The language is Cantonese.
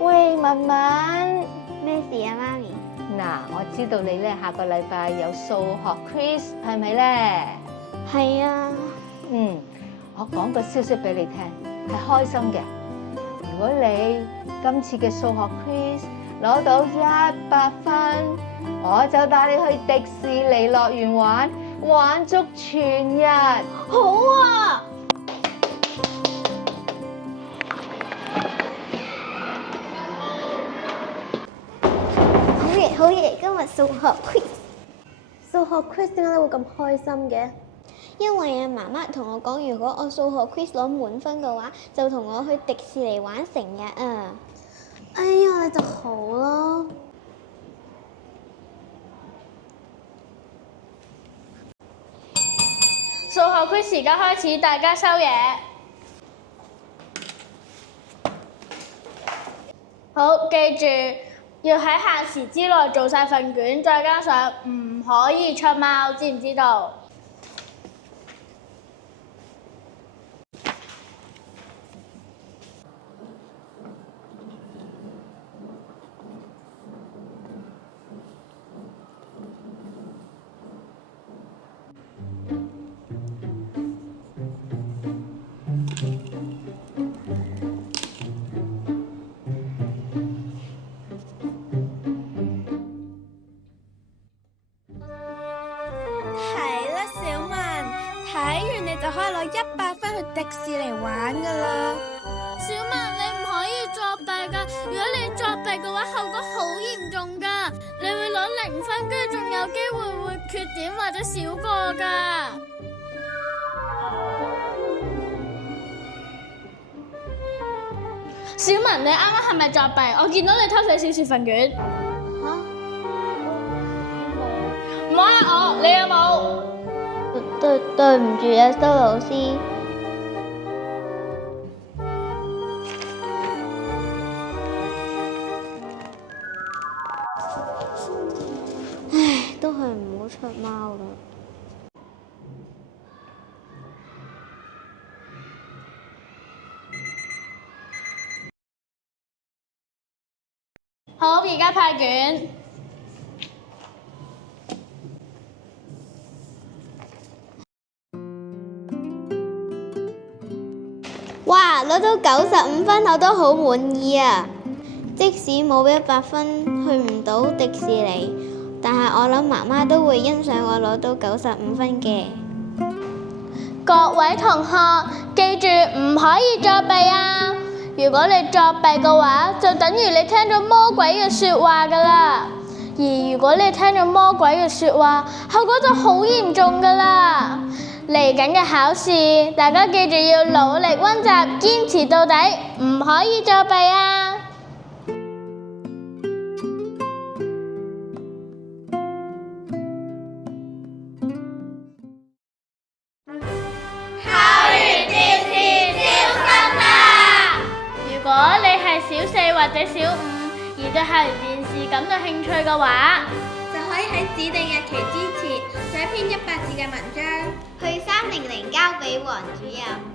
喂，文文，咩事啊，媽咪？嗱，我知道你咧下個禮拜有數學 quiz，係咪咧？係啊。我講個消息俾你聽，係開心嘅。如果你今次嘅數學 quiz 攞到100分，我就帶你去迪士尼樂園玩足全日。好啊！好嘢！今日數學 quiz。數學 quiz 點解你會咁開心嘅？因為媽媽同我講，如果我數學 quiz 攞滿分嘅話，就同我去迪士尼玩成日啊！哎呀，你就好咯。數學 quiz 而家開始，大家收嘢。好，記住要喺限時之內做晒份卷，再加上唔可以出貓，知唔知道？睇完你就可以攞100分去迪士尼玩噶啦。小文，你唔可以作弊噶，如果你作弊嘅話，後果好嚴重噶，你會攞0分，跟住仲有機會缺點或者少過噶。小文，你啱啱係咪作弊？我見到你偷寫小說份卷。嚇？唔好呃我，你有冇？對唔住啊，蘇老師。唉，都係唔好出貓啦。好，而家派卷。哇！攞到95分，我都好滿意啊！即使冇100分，去唔到迪士尼，但係我諗媽媽都會欣賞我攞到95分嘅。各位同學，記住唔可以作弊啊！如果你作弊嘅話，就等於你聽咗魔鬼嘅説話㗎啦。而如果你聽咗魔鬼嘅説話，後果就好嚴重㗎啦。嚟緊嘅考試，大家記住要努力溫習，堅持到底，唔可以作弊啊！校園電視超新啦！如果你係小4或者小5，而對校園電視感到興趣嘅話，就可以喺指定日期之前寫篇100字嘅文章，去300交俾黃主任。